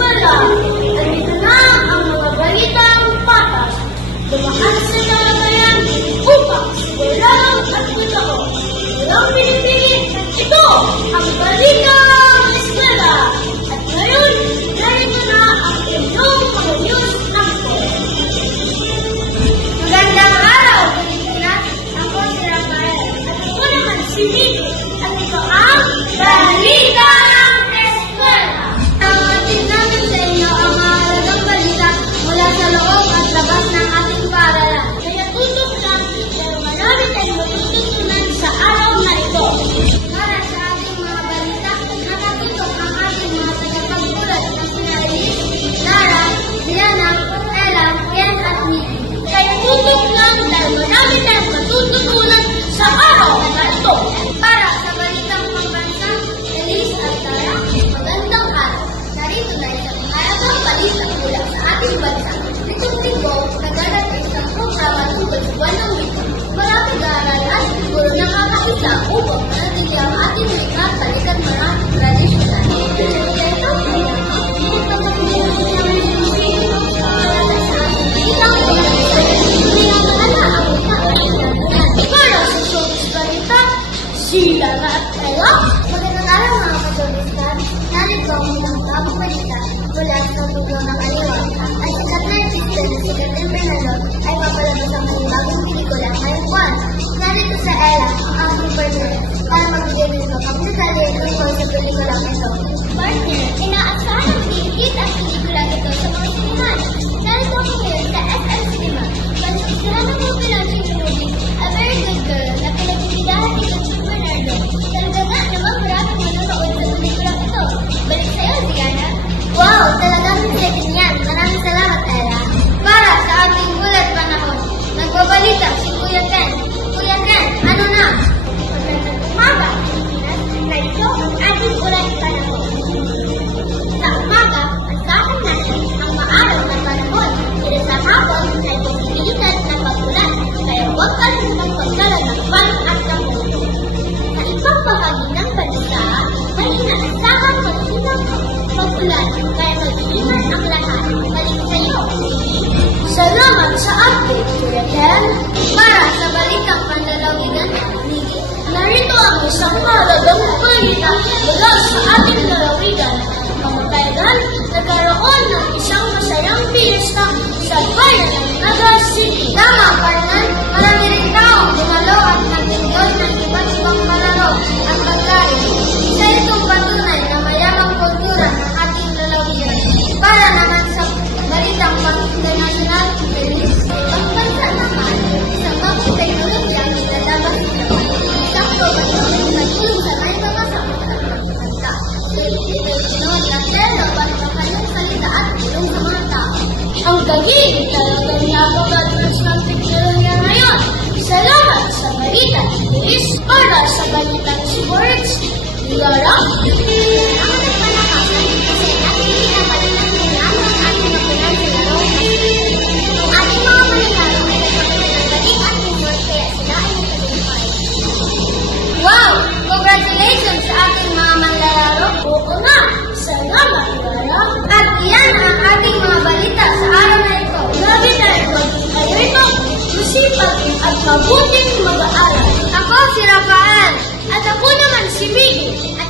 eskwela. Nandito na ang mga balitang patas. Dumaan sa talagayan upang sigurang at totoo. Walang pinipili. Ito ang balitang eskwela. At ngayon, narito na ang inyong mga news anchor. Magandang araw, Pilipinas. Ako si Rafael. At ako naman si Miki. At ito ang Balitang Eskwela. Atin namin sa inyo ang mahalagang balita mula sa loob at labas ng ating paaralan. Kaya tutok lang dahil marami tayong matututunan sa araw na ito. Para sa ating mga balita, nakatutok ang ating mga tagapagbulat na sina Elise, Lara, Diana, Ella, Ken at Miki. Kaya tutok lang dahil marami tayong matututunan sa araw na ito. Para sa balitang pambansa, Elise at Lara, magandang araw. Narito na isang mahalagang balita mula sa ating bansa. Nitong linggo, nagalat ang isang programa tungkol sa buwan ng wika. Maraming aral at siguro nakakaisa upang manatili ang ating wika at balikan maraming tradisyonal. Kaya ito ay nakakabot na pagkakita namin ng wika para sa ating wikang pagkakita. Pinangahala ang wika at pinangalan. Para sa showbiz balita, sila na at Ella. Magandang araw mga ka-showbizkan. Narito ang isang bagong balita mula sa mundo ng aliwan. At sa Atlantic City, si Catherine Bernalon ay papalabas ang kanyang bagong pelikula ngayong buwan. Narito sa Ella ang aking partner para magbigay nito ang detalye tungkol sa pelikula ito. Partner, inaasahan ang tinikit ang pelikula ito sa mga sinihan. Narito ako ngayon sa SM Cinema. Pansiksihan ang mga pinansin movie, A Very Good Girl, na pinagsikidahan dito si Bernardo. Talaga nga naman maraming manonood sa pelikula ito. Balik sa'yo, Diana. Wow, talagang excited yan. Maraming salamat, Ella. Para sa ating ulat panahon, nagbabalita si Kuya Ken. Kuya Ken, ano na? Magandang umaga, Pilipinas. Narito ang ating ulat panahon. Sa umaga, asahan natin ang maaraw na panahon. Pero sa hapon ay posibilidad ng pag-ulan. Kaya huwag kalimutang pagdala ng pan at kamulo. Sa ibang bahagi ng bansa, may inaasahan magsilang pag-ulan. Kaya mag-iingat ang lahat. Balik sa iyo. Salamat sa update, Kuya Ken. Para sa balitang panlalawigan at Miki, narito ang isang mahalagang balita mula sa ating lalawigan. Mga kailan, nagkaroon ng isang masayang piyesta sa bayan ng Naga City. Tama, partner. Marami rin taong dumalo at nag-enjoy ng iba't ibang palaro at pagkain. Isa itong patunay na mayamang kultura ng ating lalawigan. Para naman sa balitang pang-international release, ang bansa naman, isang bagong teknolohiya ang nilalabas nito. Isang program na nagtulong sa may mga samutan ng bansa. Ito'y na pero ba't ang kanyang salita at tulong sa mga tao. Ang gaging talagang napag-advance ng teknolohiya ngayon. Salamat sa balita ni Chris para sa balita ni Sports. Lara? Ang nagpanakasan kasi natin pinapalitan nila ang ating nakunan sa laro. Ang ating mga mananalo ay nagkakunan ng galing at resort kaya sila ay nagtagumpay. Wow! Congratulations sa ating mga manlalaro. Oo nga! Salamat, Lara! At iyan ang ating mga balita sa araw na ito. Grabe tayo maging alerto, masipag at mabuting mag-aaral. Ako si Rafael. At ako naman si Miki. At